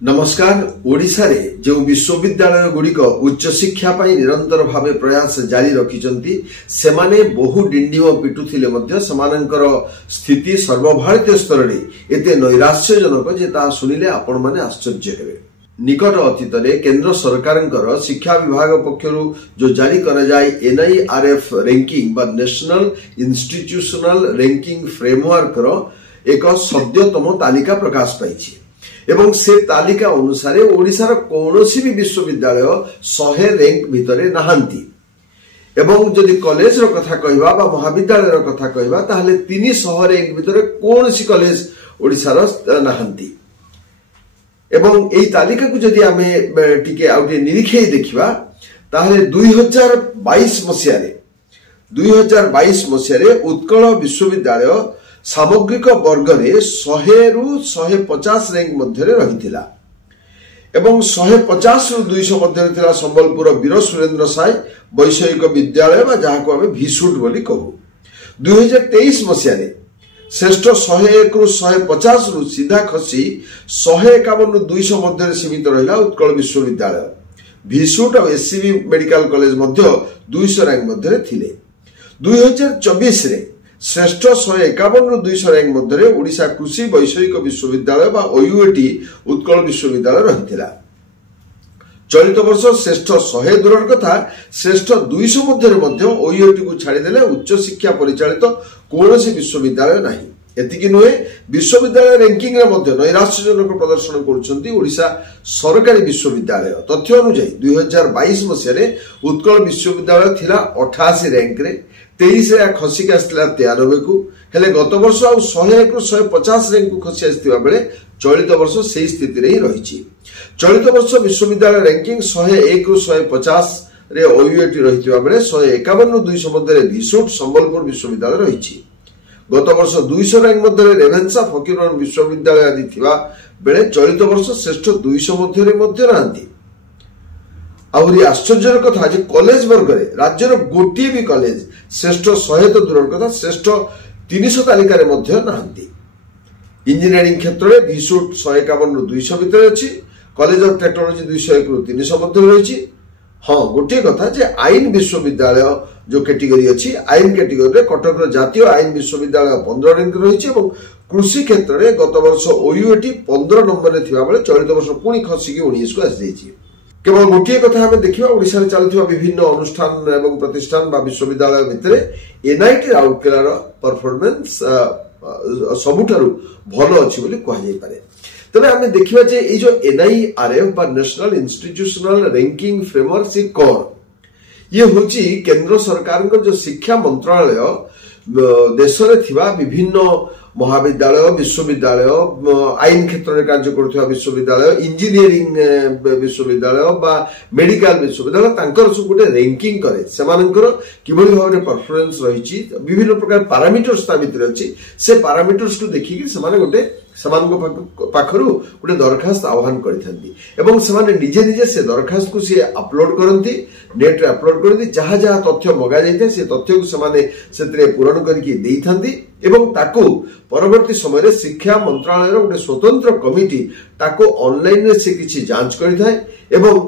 नमस्कार। ओडिशा रे जो विश्वविद्यालय गुड़िक उच्च शिक्षा पाई निरंतर भावे प्रयास जारी रखिचंती सेमाने बहु डिंडिम पिटुथिले मध्य समानंकर स्थिति सर्वभारतीय स्तर रे एते नैराश्यजनक जे ता सुनिले आपण माने आश्चर्य हेबे। निकट अतीत रे केंद्र सरकारंकर शिक्षा विभाग पक्षरु जो जारी करा जाय NIRF रैंकिंग बा नेशनल इंस्टीट्यूशनल रैंकिंग फ्रेमवर्क रो एक सद्यतम तालिका प्रकाश पाइछि एवं से तालिका अनुसार ओडिशार कौनसी भी विश्वविद्यालय 100 रैंक भितरे नहांती एवं जदि कॉलेज रो कथा कहबा बा महाविद्यालय रो कथा कहबा ताहले 300 रैंक भितरे कौनसी कॉलेज ओडिशार नहांती एवं एई तालिका को जदि आमे टिके आउटे निरीक्षे देखिबा ताहले 2022 मसिया रे उत्कल विश्वविद्यालय सामग्रिक वर्ग रे 100 रु 150 रैंक मध्य रही एवं 150 रु 200 मध्य थिला संबलपुर वीर सुरेंद्र साय वैषयिक विद्यालय बा जाहाको आमे भिसुट बोली कहू। 2023 मसिया रे श्रेष्ठ 101 रु 150 रु सीधा खसी 151 रु 200 मध्य सीमित रहिला उत्कल विश्वविद्यालय। भिसुट और SCB मेडिकल कॉलेज मध्य 200 रैंक मध्य थिले। 2024 रे श्रेष्ठ 151 रु 200 रैंक मध्य ओडिशा कृषि वैषयिक विश्वविद्यालय बा OUAT उत्कल विश्वविद्यालय रहिथिला। चलित वर्ष श्रेष्ठ 100 दूर कथा श्रेष्ठ 200 मध्य OUAT को छाड़ीदेले उच्च शिक्षा परिचालित कौनसी विश्वविद्यालय नाही। एतिकी नुहे विश्वविद्यालय रैंकिंग रे मध्य नैराश्यजनक प्रदर्शन करुछंती ओडिशा सरकारी विश्वविद्यालय। तथ्य अनुसार 2022 मसिया रे उत्कल विश्वविद्यालय थिला 88 रैंक रे 23 रे खसिक आस्तिला 93 को हेले गत वर्ष आ 101 रु 150 रैंक को खसी आस्तिबा बेले चलित वर्ष सेही स्थिति रे रहिछि। चलित वर्ष विश्वविद्यालय रैंकिंग 101 रु 150 रे OUAT रहितिबा बेले 151 रु 200 मध्य भिसुट संबलपुर विश्वविद्यालय रहिछि। गत वर्ष 200 रैंक मध्य रेभेन्सा फकीरमोहन विश्वविद्यालय आदि थिबा बेले चलित वर्ष श्रेष्ठ 200 मध्य नांती। आहुरी आश्चर्यर कथा जे कॉलेज वर्ग रे राज्यर गोटिए भी कॉलेज श्रेष्ठ 100 तो दूर कथा श्रेष्ठ 300 तालिका रे मध्य नांती। इंजीनियरिंग क्षेत्र रे भिसुट 151 रु 200 भितर अछि। कॉलेज ऑफ टेक्नोलॉजी 201 रु 300 मध्य रहिछि। हां गोटिए कथा जे आईन विश्वविद्यालय जो कैटेगरी अछि आईन कैटेगरी रे कटक रो जातीय आईन विश्वविद्यालय 15 रैंक रहिछि एवं कृषि क्षेत्र रे गत वर्ष OUAT 15 नंबर रे थिबा बेले चलित वर्ष पुनी खसी के 19 को आसी जाइछि। केवल गोटिए कथा हमें देखिबा ओडिसा रे चलथिबा विभिन्न अनुष्ठान एवं प्रतिष्ठान बा विश्वविद्यालय भितरे NIT राउरकेलार परफॉर्मेंस सबुठारु भलो अछि बोली कहा जाय पारे। तबे हमें देखिबा जे ए जो NIRF बा नेशनल इंस्टीट्यूशनल रैंकिंग फ्रेमवर्क से कोन ये होची केंद्र सरकार को जो शिक्षा मंत्रालय देश रे थिबा विभिन्न महाविद्यालय विश्वविद्यालय आईन क्षेत्र में कार्य करुवा विश्वविद्यालय इंजीनियरिंग विश्वविद्यालय बा मेडिकल विश्वविद्यालय तांकर सब गोटे रैंकिंग करे सेमानंकर किबोली भाबरे परफॉर्मेंस रहिछि विभिन्न प्रकार पैरामीटर्स ता भितर अछि से पैरामीटर्स को देखि कि सेमाने गोटे सेमानक पाखरु गोटे दरखास्त आह्वान करिथांती एवं सेमाने निजे निजे से दरखास्त को से अपलोड करंती नेट रे अपलोड करंती जहा जहा तथ्य मगा जाइते से तथ्य को सेमाने सेतरे पूरण करके देइथांती एवं ताको परवर्ती समय रे शिक्षा मंत्रालय रो गोटे स्वतंत्र कमिटी ताको ऑनलाइन रे से किछि जांच करिथाय एवं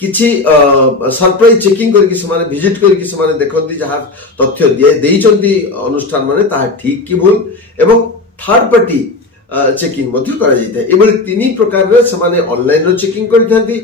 किछि सरप्राइज चेकिंग करके समाने विजिट करके समाने देखंती जहा तथ्य देइचंती अनुष्ठान माने ता ठीक कि भूल एवं थर्ड पार्टी चेकिंग मध्य करा जाइता एबले तीनी प्रकार रे समाने ऑनलाइन रो चेकिंग करिथांती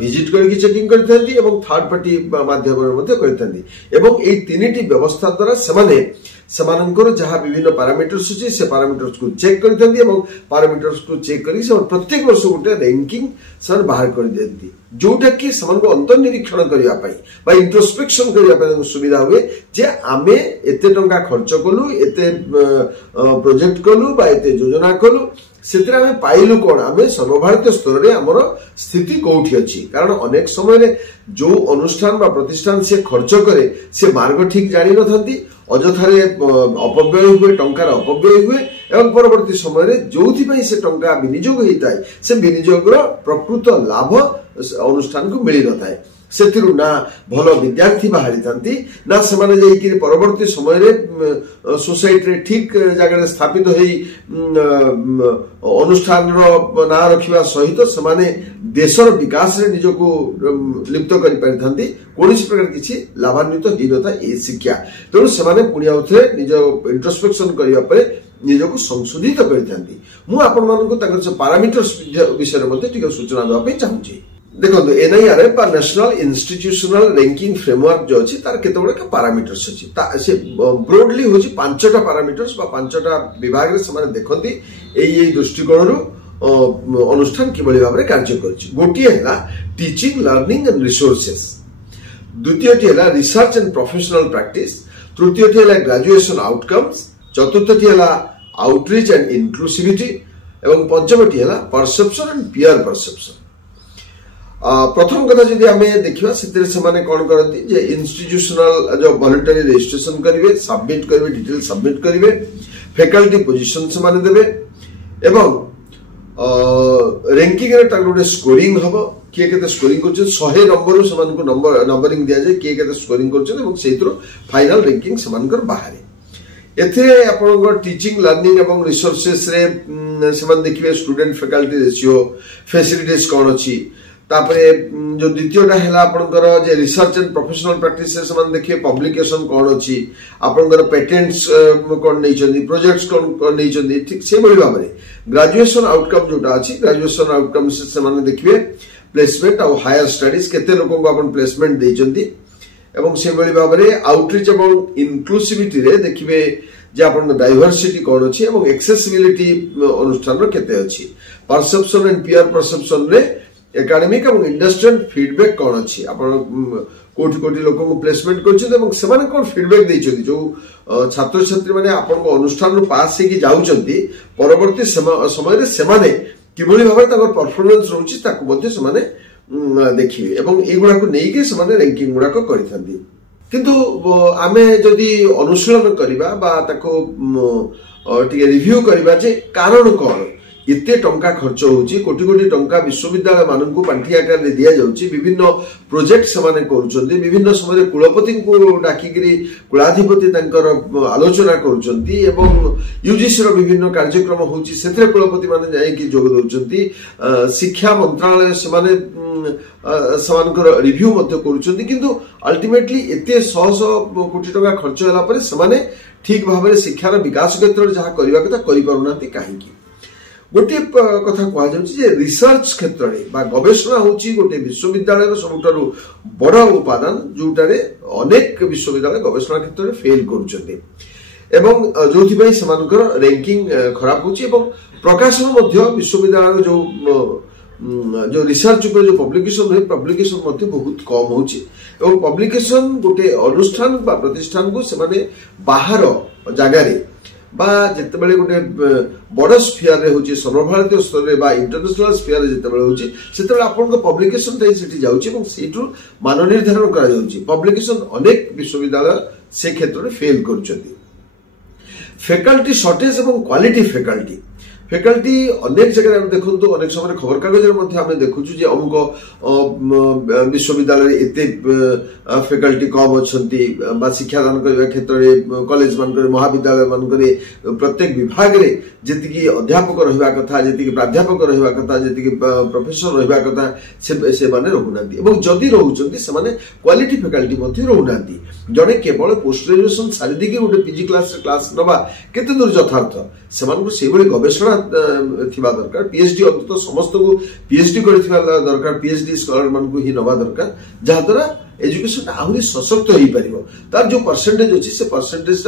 विजिट करके चेकिंग करिथांती एवं थर्ड पार्टी माध्यम रे मध्य करिथांती एवं एई तीनीटी व्यवस्था द्वारा समाने समानंकर जहा विभिन्न पैरामीटर्स अछि से पैरामीटर्स को चेक करिथांती एवं पैरामीटर्स को चेक करी से प्रत्येक वर्ष गोटे रैंकिंग सर बाहर कर देती जोटा कि समान को अंतर्निरीक्षण करिया पई बा इंट्रोस्पेक्शन करिया पई सुविधा हुए जे आमे एते टंका खर्च कलु एते प्रोजेक्ट कलु बा एते योजना कलु सेतरे आमे पाइलु कोन आमे सर्वभारतीय स्तर रे हमर स्थिति कोठी अछि कारण अनेक समय रे जो अनुष्ठान बा प्रतिष्ठान से खर्च करे से मार्ग ठीक जानि नथंती अजथारे अपव्यय हुए टंकार अपव्यय हुए एवं परवर्ती समय रे जोथि पई से टंका विनियोग हेताय से विनियोगर प्रकृत लाभ अनुष्ठान को मिली नथाय ସେଥିରୁ ନା ଭଲ ବିଦ୍ୟାର୍ଥୀ ବାହାରିଥାନ୍ତି ନା ସେମାନେ ଯାଇକି ପରବର୍ତ୍ତୀ ସମୟରେ ସୋସାଇଟିରେ ଠିକ ଜାଗାରେ ସ୍ଥାପିତ ହେଇ ଅନୁଷ୍ଠାନର ନାଁ ରଖିବା ସହିତ ସେମାନେ ଦେଶର ବିକାଶରେ ନିଜକୁ ଲିପ୍ତ କରିପାରିଥାନ୍ତି। କୌଣସି ପ୍ରକାର କିଛି ଲାଭାନ୍ୱିତ ହେଇନଥାଏ ଏହି ଶିକ୍ଷା। ତେଣୁ ସେମାନେ ପୁଣି ଆଉଥରେ ନିଜ ଇଣ୍ଟ୍ରୋସ୍ପେକ୍ସନ କରିବା ପରେ ନିଜକୁ ସଂଶୋଧିତ କରିଥାନ୍ତି। ମୁଁ ଆପଣମାନଙ୍କୁ ତାଙ୍କର ସେ ପାରାମିଟର୍ସ ବିଷୟରେ ମଧ୍ୟ ଟିକେ ସୂଚନା ଦେବା ପାଇଁ ଚାହୁଁଛି। देखो एनआईआरएफ बा नेशनल इंस्टीट्यूशनल रैंकिंग फ्रेमवर्क जो अच्छी तार केते गुडा पैरामीटर्स अच्छी से ब्रोडली होची पांचटा पैरामीटर्स बा पांचटा विभाग रे समान देखंती एई दृष्टिकोण रु अनुष्ठान किबळी भाबरे कार्य करछि। गोटी हैला टीचिंग लर्निंग एंड रिसोर्सेस, द्वितीयटी हैला रिसर्च एंड प्रोफेशनल प्रैक्टिस, तृतीयटी हैला ग्रेजुएशन आउटकम्स, चतुर्थटी हैला आउटरीच एंड इंक्लूसिविटी एवं पंचमटी हैला परसेप्शन एंड पीयर परसेप्शन। प्रथम कथा जदि आमे देखिबा सेते सेमाने कोन करंती जे इंस्टीट्यूशनल जो वॉलंटरी रजिस्ट्रेशन करिवे, सबमिट करिवे, डिटेल सबमिट करिवे, फैकल्टी पोजीशन सेमाने देबे एवं रैंकिंग रे तार गोटे स्कोरिंग हबो। किए केते स्कोरिंग करछ 100 नंबर रु सेमान को नंबरिंग दिया जाय, किए केते स्कोरिंग करछ एवं सेहितरो फाइनल रैंकिंग सेमान कर बाहरे। एथे आपनकर टीचिंग लर्निंग एवं रिसोर्सेस रे सेमान देखिबे स्टूडेंट फैकल्टी रेशियो, फैसिलिटीज कोन अछि। तापरे जो द्वितीयटा हैला आपनकर जे रिसर्च एंड प्रोफेशनल प्रैक्टिस से समान देखिए पब्लिकेशन कोन अछि, आपनकर पेटेंट्स कोन नै छथि, प्रोजेक्ट्स कोन नै छथि। ठीक से बड़ी भाबरे ग्रेजुएशन आउटकम जोटा अछि, ग्रेजुएशन आउटकम से समान देखिए प्लेसमेंट और हायर स्टडीज केते लोक को आपन प्लेसमेंट दै छथि एवं से बड़ी भाबरे आउटरीच एवं इनक्लूसिविटी रे देखिबे जे आपन डाइवर्सिटी कोन अछि एवं एक्सेसिबिलिटी अनुष्ठान रो केते अछि। परसेप्शन एंड पीयर परसेप्शन रे एकेडमिक और इंडस्ट्रियल फीडबैक कौन अच्छी आप कोटी कोटी लोक प्लेसमेंट कर फीडबैक देइछथि जो छात्र छात्री माने आपन अनुष्ठान पास हे जाउछथि परवर्ती समय रे सेमाने किबोली भाबे ताकर परफॉर्मेंस रहउछि ताको मध्ये सेमाने देखिबे एवं एगुडा को नेइ के सेमाने रैंकिंग गुडा को करिथांती। किंतु आमे जदि अनुशीलन करिबा बा ताको टिके रिव्यू करिबा जे कारण कोन एते टंका खर्च होउची, कोटी कोटी टंका विश्वविद्यालय माननकु पांठी आकार रे दिया जाउची, विभिन्न प्रोजेक्ट समाने करूचंती, विभिन्न समय कुलपति को डाकिगिरी कुलाधिपति तांकर आलोचना करूचंती एवं यूजीसी रो विभिन्न कार्यक्रम होउची सेथरे कुलपति माने जाय कि जोग दउचंती, शिक्षा मंत्रालय समाने समानकर रिव्यू मध्ये करूचंती। किंतु अल्टीमेटली एते 100 कोटी टंका खर्च होला परे समाने ठीक भाबरे शिक्षार विकास क्षेत्र जहा करबा कथा करि पारुनांती काहेकि। गोटे कथा कह जाउछि रिसर्च क्षेत्र रे बा गवेषणा होउछि गोटे विश्वविद्यालय सबुठारु बड़ उपादान जोटारे अनेक विश्वविद्यालय गवेषणा क्षेत्र रे फेल करूछन्ते एवं जोथि पई समानकर रैंकिंग खराब होउछि एवं प्रकाशन मध्य विश्वविद्यालय जो रिसर्च ऊपर जो पब्लिकेशन है पब्लिकेशन मध्य बहुत कम होउछि एवं पब्लिकेशन गोटे अनुष्ठान बा प्रतिष्ठान को सेमाने बाहर जगह रे बा जेतेबेले गोटे बड़ स्फियर रे होची सर्वभारतीय स्तर रे बा इंटरनेशनल स्फियर रे जेतेबेले होची सेतेबेले आपन को पब्लिकेशन ताई सेठी जाउची एवं सेठु मान निर्धारण करा जाउची। पब्लिकेशन अनेक विश्वविद्यालय से क्षेत्र रे फेल करछथि। फैकल्टी शॉर्टेज एवं क्वालिटी फैकल्टी अनेक जगह हम देखु अनेक समय खबर कागज में देखुचु जे अमुक विश्वविद्यालय एते फैकल्टी कम अच्छी शिक्षादान करने क्षेत्र में कॉलेज मान महाविद्यालय मान प्रत्येक विभाग रे जी अध्यापक रहा कथा जी प्राध्यापक रहा कथा जी प्रोफेसर रहा कथा से माने रहूना जदि रोचे से क्वालिटी फैकल्टी रहूना जड़े केवल पोस्ट ग्रेजुएशन सारी गोटे पीजी क्लास नवा केते दूर यथार्थ से गवेषणा थिबा दरकार पीएचडी अंतत समस्त को पीएचडी करथिबा दरकार पीएचडी स्कॉलर मान को ही नवा दरकार जहा द्वारा एजुकेशन आहुरी सशक्त होई परिबो। तार जो परसेंटेज अछि से परसेंटेज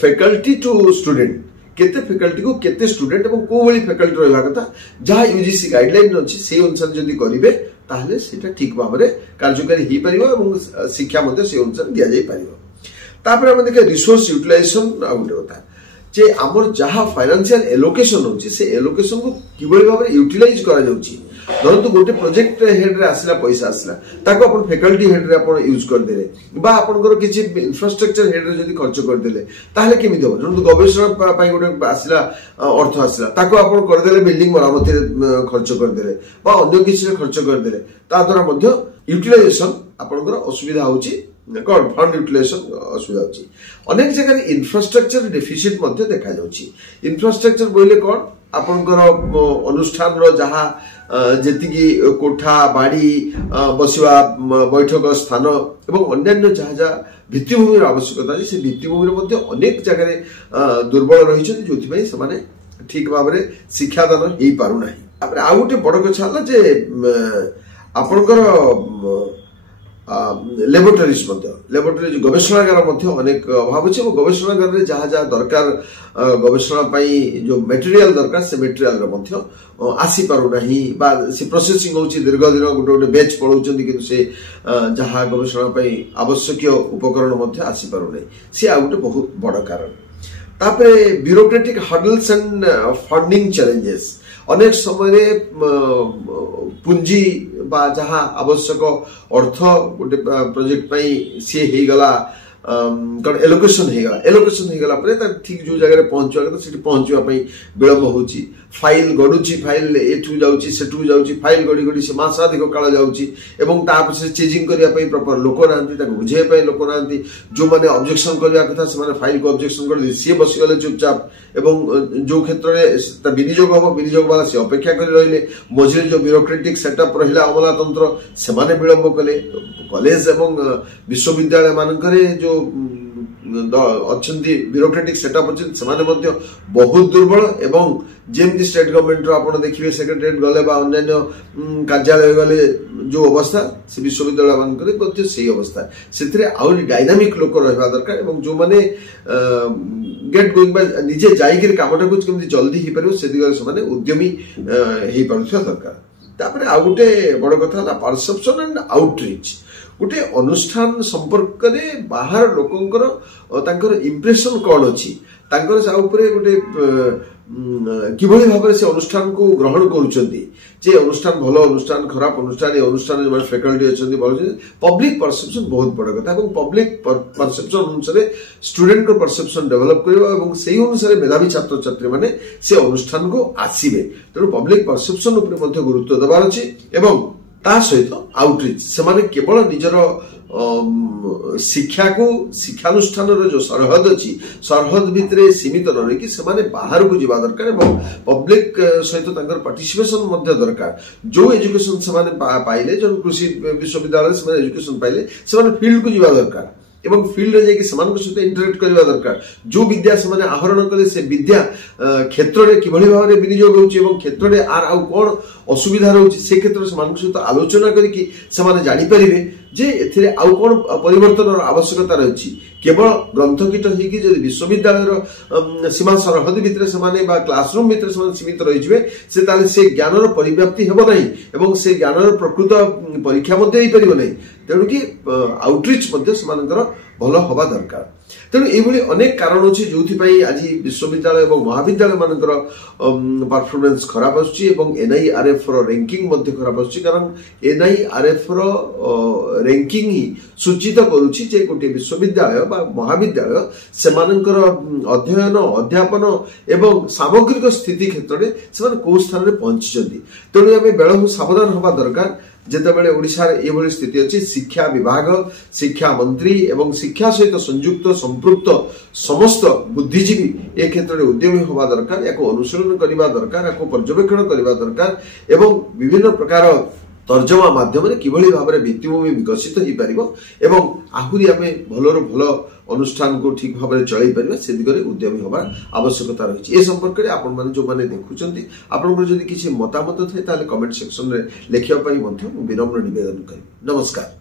फैकल्टी टू स्टूडेंट केते फैकल्टी को केते स्टूडेंट एवं को बली फैकल्टी रहबा कथा जहा यूजीसी गाइडलाइन अछि से अनुसार जदि करिवे ताहले सेटा ठीक भाबरे कार्यकारी ही परिबो एवं शिक्षा मध्ये से अनुसार दिया जाई परिबो। तापर हम देखा रिसोर्स यूटिलाइजेशन आउट होता जे हमर जहा फाइनेंशियल एलोकेशन होछि से एलोकेशन को किबळी भाबरे यूटिलाइज करा जाउछि धरतु गोटे प्रोजेक्ट हेड रे आसला पैसा आसला ताको अपन फैकल्टी हेड रे अपन यूज कर देले बा आपनकर किछि इंफ्रास्ट्रक्चर हेड रे जदी खर्च कर देले ताहले केमि देबो धरतु गवेषणा पई गोटे आसला अर्थ आसला ताको अपन कर देले बिल्डिंग मरामती रे खर्च कर देले बा अन्य किछि रे खर्च कर देले ता द्वारा मध्य यूटिलाइजेशन आपनकर असुविधा होची कौन फंड यूटिलाइजेशन असुविधा होची अनेक जगह इंफ्रास्ट्रक्चर डेफिसिट मध्य देखा जाउची इंफ्रास्ट्रक्चर बोले कौन आपनकर अनुष्ठान रो जहा जेतिकी कोठा बाड़ी बसिवा बैठक स्थान एवं अन्य जहा जहा भित्तिभूमि आवश्यकता अछि से भित्तिभूमि मध्य अनेक जगह दुर्बल रही छथि जोथि पई समाने ठीक भाव रे शिक्षादान हेई पारु नाही आपरे आ गोटे बड़ कथा हला जे आपनकर लेबोरेटरीज लेबोरेटरी गवेषणागार अनेक अभाव अच्छे गवेषणागार जहाँ जहाँ दरकार गवेषणा जो मटेरियल दरकार से मटेरियल आसी पारुना से प्रोसेसिंग होची दीर्घ दिन गोटे गोटे बैच पढ़ाऊँ कि से जहाँ गवेषणा आवश्यक उपकरण आसी पारुना सी आ गोटे बहुत बड़ कारण तापरे bureaucratic hurdles and funding challenges अनेक समय पुंजी बा जहाँ आवश्यक अर्थ गोटे प्रोजेक्ट सी हो गला कौन एलोकेशन हो गला ठीक जो जगह पहुंचवा कथा पहुंचवा विलंब होची फाइल गड़ुची फाइल एठू जाउची सेठू जाउची फाइल गड़ी गड़ी से मासाधिक काल जाउची एवं ताप से चेजिंग करिया पई प्रॉपर लोक नांती ताको बुझे पई लोक नांती जो माने ऑब्जेक्शन करिया कथा से माने फाइल को ऑब्जेक्शन कर दी से बसी गले चुपचाप एवं जो क्षेत्र रे ता विनियोग हो विनियोग वाला से अपेक्षा कर रहले मझिरे जो ब्यूरोक्रेटिक सेटअप रहिला अमला तंत्र से माने विलंब कले कॉलेज एवं विश्वविद्यालय मानकरे जो अच्छी ब्यूरोक्रेटिक सेटअप अच्छे से बहुत दुर्बल एवं जेमती स्टेट गवर्नमेंट आप देखिए सेक्रेटरीट गले अन्य कार्यालय गले जो अवस्था से विश्वविद्यालय मान से अवस्था से आहरी डायनामिक लोक रहा दरकार जो मैंने गेट गोइंग निजे जाइए कमटा को जल्दी हो पार से दिगरे से उद्यमी हो पार दरकार तापर आ गोटे बड़ कथा परसेप्शन एंड आउटरीच गोटे अनुष्ठान संपर्क में बाहर लोकंकर इंप्रेशन कौन अच्छी गोटे किभली भाव से अनुष्ठान को ग्रहण करुँचे अनुष्ठान भल अनुष्ठान खराब अनुष्ठान ये अनुष्ठान जो फैकल्टी अच्छे पब्लिक परसेप्शन बहुत बड़ कथा पब्लिक परसेप्शन अनुसार स्टूडेंट को परसेप्शन डेवलप करवा से अनुसार मेधावी छात्र छात्री मैंने से अनुष्ठान को आसवे तेणु पब्लिक परसेप्शन गुरुत्व देवार अच्छे ता सहित आउटरीच से केवल निजर शिक्षा को शिक्षानुष्ठान जो सरहद अच्छी सरहद भितर सीमित न रही से बाहर को जावा दरकार पब्लिक सहित पार्टिसिपेशन दरकार जो एजुकेशन से पाइले जो कृषि विश्वविद्यालय से एजुकेशन पाइले से फील्ड को जावा दरकार एवं फील्ड रे जाकि सहित इंटरेक्ट करवा दरकार जो विद्या से आहरण कले से विद्या क्षेत्र में किभली भाव में विनियोग होउची एवं क्षेत्र में आर आउ कोन असुविधा रहउची से क्षेत्र से सहित आलोचना करिकि से जानि परिबे जे एथिरे आउ कोन परिवर्तन आवश्यकता रही केवल ग्रंथकीट होगी जब विश्वविद्यालय सीमा सरहद भितर से क्लासरूम भितर से सीमित रही से ज्ञान परिव्याप्ति हेब नहीं एवं से ज्ञान प्रकृत परीक्षा नहीं तेणु कि आउटरीच भल हवा दरकार तेणु ये अनेक कारण अच्छे जो आज विश्वविद्यालय और महाविद्यालय मानकर परफॉर्मेंस खराब एनआईआरएफ रैंकिंग खराब कारण एनआईआरएफ रैंकिंग ही सूचित करुच्ची जे गोटे विश्वविद्यालय महाविद्यालय से अध्ययन अध्यापन एवं सामग्रिक स्थिति क्षेत्र में से कौ स्थान में पहुंची तेणु आम बेलू सावधान हवा दरकार जितेबाला ओडिशार एभली स्थिति अच्छी शिक्षा विभाग शिक्षा मंत्री एवं शिक्षा सहित संयुक्त संपृक्त समस्त बुद्धिजीवी ए क्षेत्र में उद्यमी होगा दरकार या अनुशीलन करने दरकार या पर्यवेक्षण करने दरकार एवं विभिन्न प्रकार तर्जमा माध्यम किभली भाव में भित्तिभूमि विकसित हो पार आहरी आम भलर भल अनुष्ठान को ठीक भाव में चल पार से दिगरे उद्यमी होगा आवश्यकता रही संपर्क में आपण जो मैंने देखुं आपंकर जदि किसी मतामत थाए कमेंट सेक्शन में लिखापी विनम्र निवेदन करी नमस्कार।